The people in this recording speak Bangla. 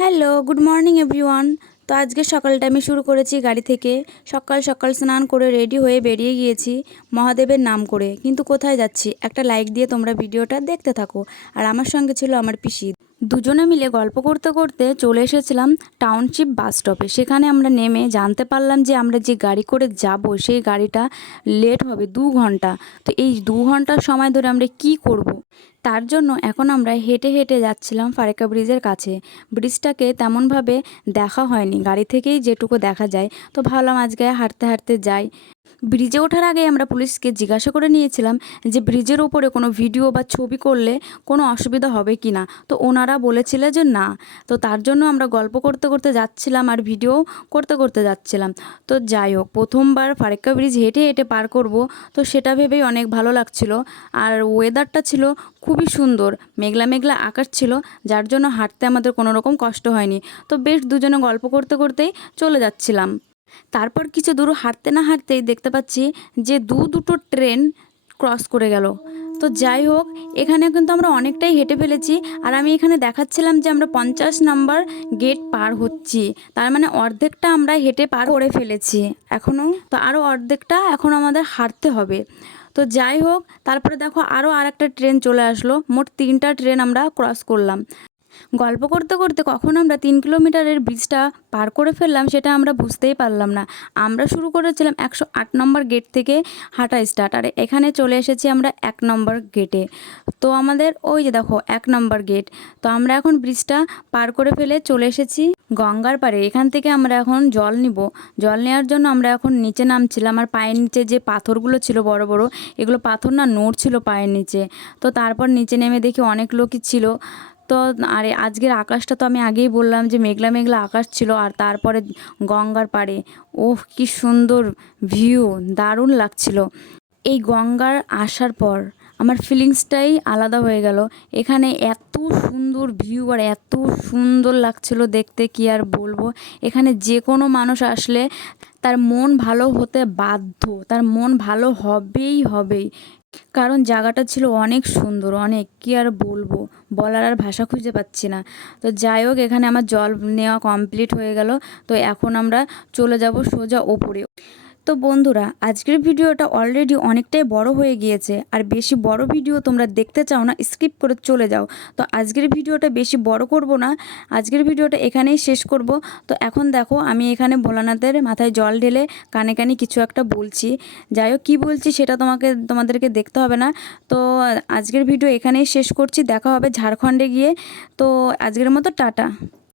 Hello, good morning everyone. তো আজকে সকালটা আমি শুরু করেছি গাড়ি থেকে। সকাল সকাল স্নান করে রেডি হয়ে বেরিয়ে গিয়েছি মহাদেবের নাম করে। কিন্তু কোথায় যাচ্ছি একটা লাইক দিয়ে তোমরা ভিডিওটা দেখতে থাকো। আর আমার সঙ্গে ছিল আমার পিসি। দুজনে মিলে গল্প করতে করতে চলে এসেছিলাম টাউনশিপ বাস স্টপে। সেখানে আমরা নেমে জানতে পারলাম যে আমরা যে গাড়ি করে যাব সেই গাড়িটা লেট হবে 2 ঘন্টা। তো এই 2 ঘন্টার সময় ধরে আমরা কি করব। তার জন্য এখন আমরা হেঁটে হেঁটে যাচ্ছিলাম ফারাক্কা ব্রিজের কাছে। ব্রিজটাকে তেমনভাবে দেখা হয়নি, গাড়ি থেকেই যেটুকু দেখা যায়। তো ভাবলাম আজকে হাঁটতে হাঁটতে যাই। ব্রিজে ওঠার আগে আমরা পুলিশকে জিজ্ঞাসা করে নিয়েছিলাম যে ব্রিজের ওপরে কোনো ভিডিও বা ছবি করলে কোনো অসুবিধা হবে কি না। তো ওনারা বলেছিল যে না। তো তার জন্য আমরা গল্প করতে করতে যাচ্ছিলাম আর ভিডিও করতে করতে যাচ্ছিলাম। তো যাই হোক, প্রথমবার ফারাক্কা ব্রিজ হেঁটে হেঁটে পার করব, তো সেটা ভেবেই অনেক ভালো লাগছিল। আর ওয়েদারটা ছিল খুবই সুন্দর, মেঘলা মেঘলা আকাশ ছিল, যার জন্য হাঁটতে আমাদের কোনো রকম কষ্ট হয়নি। তো বেশ দুজনে গল্প করতে করতেই চলে যাচ্ছিলাম। তারপর কিছু দূর হাঁটতে না হাঁটতেই দেখতে পাচ্ছি যে দুটো ট্রেন ক্রস করে গেল। তো যাই হোক, এখানে কিন্তু আমরা অনেকটাই হেঁটে ফেলেছি। আর আমি এখানে দেখাচ্ছিলাম যে আমরা 50 নম্বর গেট পার হচ্ছি, তার মানে অর্ধেকটা আমরা হেঁটে পার করে ফেলেছি। এখনও তো আরও অর্ধেকটা এখন আমাদের হাঁটতে হবে। তো যাই হোক, তারপরে দেখো আরও আরেকটা ট্রেন চলে আসলো। মোট 3টা ট্রেন আমরা ক্রস করলাম। গল্প করতে করতে কখন আমরা 3 কিলোমিটারের ব্রিজটা পার করে ফেললাম সেটা আমরা বুঝতেই পারলাম না। আমরা শুরু করেছিলাম 108 নম্বর গেট থেকে হাঁটা স্টার্ট, আর এখানে চলে এসেছি আমরা 1 নম্বর গেটে। তো আমাদের ওই যে দেখো 1 নম্বর গেট। তো আমরা এখন ব্রিজটা পার করে ফেলে চলে এসেছি গঙ্গার পাড়ে। এখান থেকে আমরা এখন জল নিব। জল নেওয়ার জন্য আমরা এখন নিচে নামছিলাম। আর পায়ের নিচে যে পাথরগুলো ছিল বড় বড়, এগুলো পাথর না, নড়ছিল পায়ের নিচে। তো তারপর নিচে নেমে দেখি অনেক লোকই ছিল। তো আর আজকের আকাশটা তো আমি আগেই বললাম যে মেঘলা মেঘলা আকাশ ছিল। আর তারপরে গঙ্গার পাড়ে, ওহ কি সুন্দর ভিউ, দারুণ লাগছিল। এই গঙ্গার আসার পর আমার ফিলিংসটাই আলাদা হয়ে গেল। এখানে এত সুন্দর ভিউ আর এত সুন্দর লাগছিল দেখতে, কি আর বলবো। এখানে যে কোনো মানুষ আসলে তার মন ভালো হতে বাধ্য, তার মন ভালো হবেই হবেই। কারণ জায়গাটা ছিল অনেক সুন্দর, অনেক, কি আর বলবো, বলার আর ভাষা খুঁজে পাচ্ছি না। তো যাই হোক, এখানে আমার জল নেওয়া কমপ্লিট হয়ে গেল। তো এখন আমরা চলে যাব সোজা ওপরে। তো বন্ধুরা, আজকের ভিডিওটা অলরেডি অনেকটাই বড় হয়ে গিয়েছে। আর বেশি বড় ভিডিও তোমরা দেখতে চাও না, স্কিপ করে চলে যাও। তো আজকের ভিডিওটা বেশি বড় করব না, আজকের ভিডিওটা এখানেই শেষ করব। তো এখন দেখো আমি এখানে ভোলানাথের মাথায় জল ঢেলে কানে কানে কিছু একটা বলছি। যাই হোক, কী বলছি সেটা তোমাদেরকে দেখতে হবে না। তো আজকের ভিডিও এখানেই শেষ করছি, দেখা হবে ঝাড়খণ্ডে গিয়ে। তো আজকের মতো টাটা।